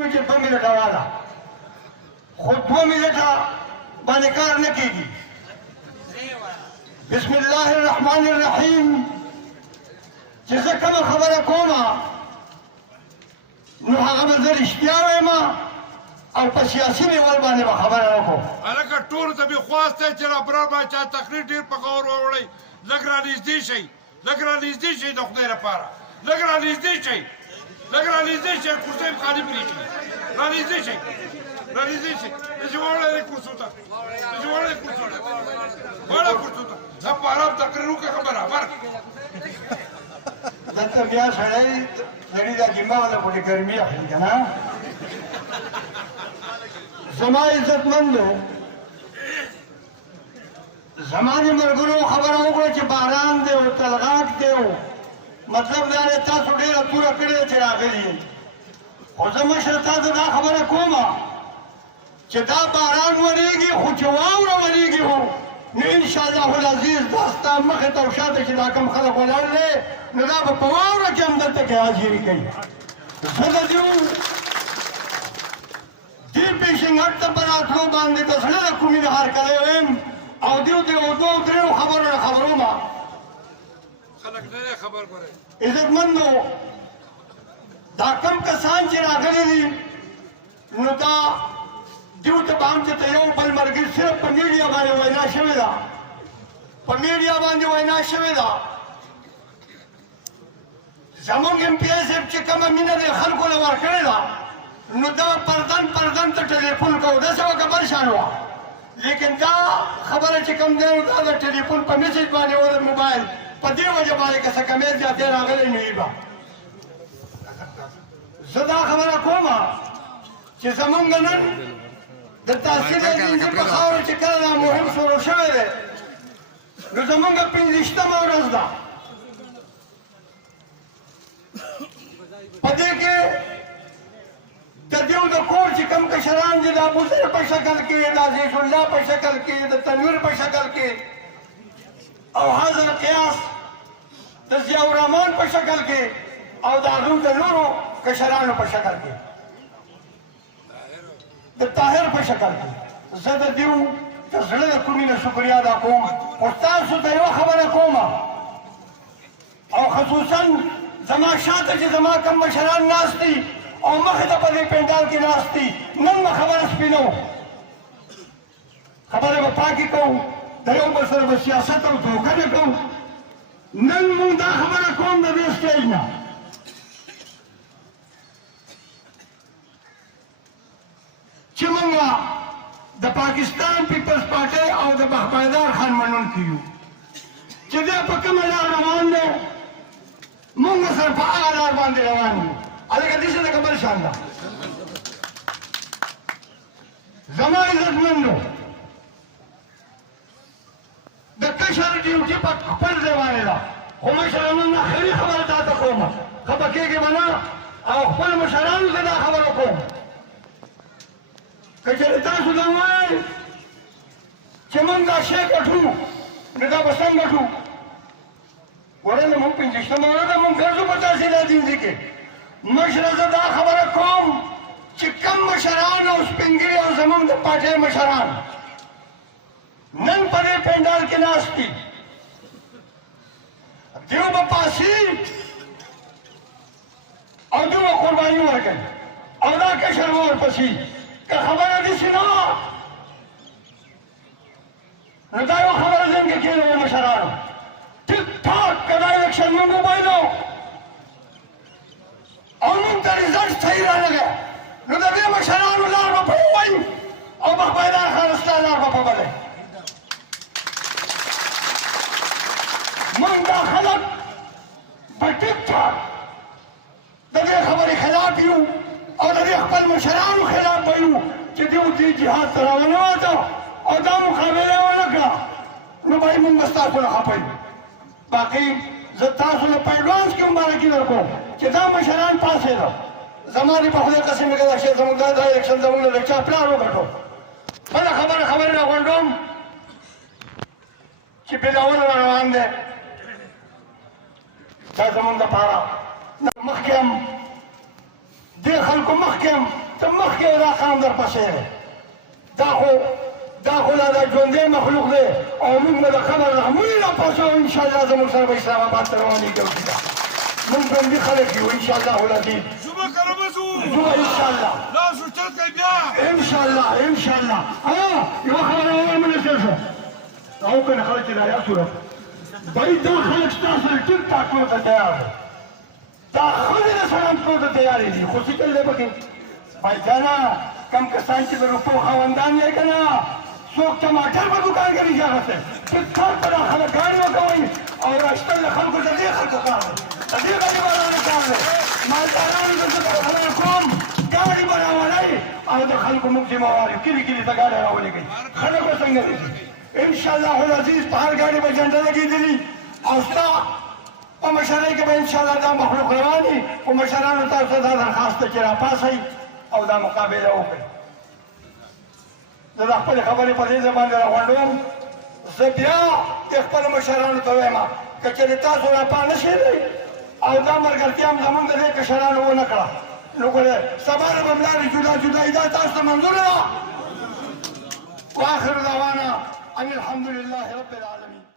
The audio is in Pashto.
وي چې 2 منټه واله خو 2 منټه باندې کار نه کېږي. بسم الله الرحمن الرحیم. چې زه کومه خبره کومه نو هغه به زه رښتیا وایم او په سیاسي لیول باندې به خبره نه کوم. هلکه ټولو ته مې خواست دی چې رابرار باچا تقریر ډېر په غور واوړئ. لږ رانږدې شئ، لږ رانږدې شئ د خدای لپاره، لږ رانږدې شئ، لږ رانږدې شئ. کرسۍ م خالي پرېږدي، رانږدې شئ، رانږدې شئ. داسې واوړئ کرسو ته، داسې واوړئ کرسو ته، واوړه کرسو ته. ښه په آرام تقریر وکړه، ښه برابر. دلته بیا سړی سړي دا دماغ له پټې ګرمي اخلي که نه. زما عزتمندو، زما د ملګرو خبره وکړه چې باران دی او تلغاټ دی او مطلب دا دی تاسو ډېره توره کړې ده چې راغلي. خو زه مشره تاسو دا خبره کومه چې دا باران ورېږي خو چې واوره ورېږي خو نو انشاءالله العزیز دا ستا مخې ته او شاته چې دا کوم خلک ولاړ دی نو دا به په واوره کې هم دلته کې حاضري کوي. زه د دې پیشنګټ ته په راتلو باندې د زړه د کومې د هرکلی ویم او دیو د یو دوو درېو خبرو نه خبرومه. خلک نه دی خبر ګورئ. عزتمندو، دا کم کسان چې راغلي دي نو دا دیو ته به هم چې ته یو بل ملګري صرف په میډیا باندې وینا شوې ده، په میډیا باندې وینا شوې ده. زمونږ ایم پی آی صاحب چې کومه مینه د خلکو له ورکړې ده نو دا پردن ته ټلیفون کوو، داسې وه که بل شان وه. لیکن دا خبره چې کوم دی نو دا د ټلیفون په میسج باندې و د موبایل په دې وجه باندې که څه کمې زیاتې راغلی نو وي به. زه دا خبره کومه چې زمونږ نن د تحصیل دینجي په خاوره چې کله دا مهم شروع شوی دی نو زمونږ 15مه ورځ ده. په دې کې د دیو د کور چې کوم کشران دي د ابوذر په شکل کې، د عزیز الله په شکل کې، د تنویر په شکل کې او حاضر قیاس د ضیاء الرحمن په شکل کې او د هغوی د نورو کشرانو په شکل کې، د طاهر په شکل کې زه د دیو د زړه د کومې نه شکریا ادا کوم. خو تاسو ته یوه خبره کومه او خصوصا زما شاته چې زما کوم مشران ناست دي او مخې ته په دې پنډال کې ناست دي، نن به خبره سپینو، خبره به پاکې کوو، د یو بل سره به سیاست او دوکه نه کوو. نن مونږ دا خبره کوم د دې سټیج نه چې مونږ د پاکستان پیپلز پارټۍ او د بهبهادر خان منونکي یو چې دی په کومه لار روان دی مونږ سره په هغه لار باندې روان یو. هلکه دې څه لکه بل شان ده. زما عزتمندو، د کشر ډیوټي په خپل ځای باندې ده، خو مشره نن اخري خبره تا ته کومه، خفه کېږې به نه او خپل مشرانو ته دا خبره کوم که چېرې تاسو دا وایئ چې مونږ دا شی ګټو نو دا به څنګه ګټو؟ ګورئ مونږ 15مه ورځ ده، مونږ ګرځو په تحصیل دینجي کې. مشره زه دا خبره کوم چې کم مشران او سپین ږیري او زموږ د پارټۍ مشران نن په دې پنډال کې ناست دي، دیو به پاسي او دیو به قرباني ورکوي او دا کشر به ورپسې که خبره داسې نه وه نو دا یوه خبره ذهن کې کېږي مشرانو ټیک ټاک که دا الیکشن مونږ وبایلو او مونږ ته رزلټ صحیح رانغی نو د دې مشرانو لار به په ووایو او بهبهادر خان ستا لار به په بلی. مونږ دا خلک به ټیک ټاک د دې خبرې خلاف یو او د دې خپل مشرانو خلاف به یو چې دیو دې جهاد ته راونواته او دا مقابله یې ونه کړه نو به یې مونږ به ستاسو نه خفه یو. باقي زه تاسو له په اډوانس کې مبارکي درکوم چې دا مشران پاڅېده. زما دې په خدای قسم وکړه دا شی زموږ دا الیکشن زموږ له چا پلار وګټو. بله خبرې راغونډوم چې بلاول را روان دی دا زموږ دپاره مخکې هم دې خلکو مخکې هم ته مخکې دا قام در پسې دی دا خو لا دا ژوندی مخلوق دی او موږ به د قبر رحمونې را پاڅوو انشاءالله زموږ سره به اسلام آباد ته روانېږو موږ ژوندي خلک یو انشاءالله العظیم زما کره به ځو ځو انشاءالله لاس اوچت کړئ بیا انشاءالله یوه خبره وایم منستر صاحب او که نه خلک چې دا یا صورت بھائی دا خلک ستاسو سره ټیک ټاک کولو ته تیار دی دا ښځې د سلام کولو ته تیارې دي خو څه چل دی پکې بھائی جانا کم کسان چې د روپو خاوندان یې که نه څوک ټماټر په دوکان کې نشي اخیستی ټکټر په دا خلک ګاډي وکوئ او راشتل د خلکو د دې خلکو کار دی د دې غریبانو کار دی مالدارانو ته زه خبره کوم ګاډي به راولئ او د خلکو موږ ذموار یو کلي کلي ته ګاډي راولېږئ خلک به څنګه دي انشاءالله العزیز په هر ګاډي به جنډه لګېدلي او ستا په مشرۍ کې به انشاءالله دا مخلوق روان وي په مشرانو تاسو ته دا درخواست ده چې راپاڅئ او دا مقابله وکړئ زه د خپلې خبرې په دې ځای باندې راغونډوم زه بیا د خپلو مشرانو ته وایم که چېرې تاسو راپا نه شئ او دا ملګرتیا هم زموږ د دې کشرانو ونه کړه نو ګورې سبا نه به ملارې جدا جدایي دا تاسو ته منظور ده واخر دعوانا ان الحمد لله رب العالمين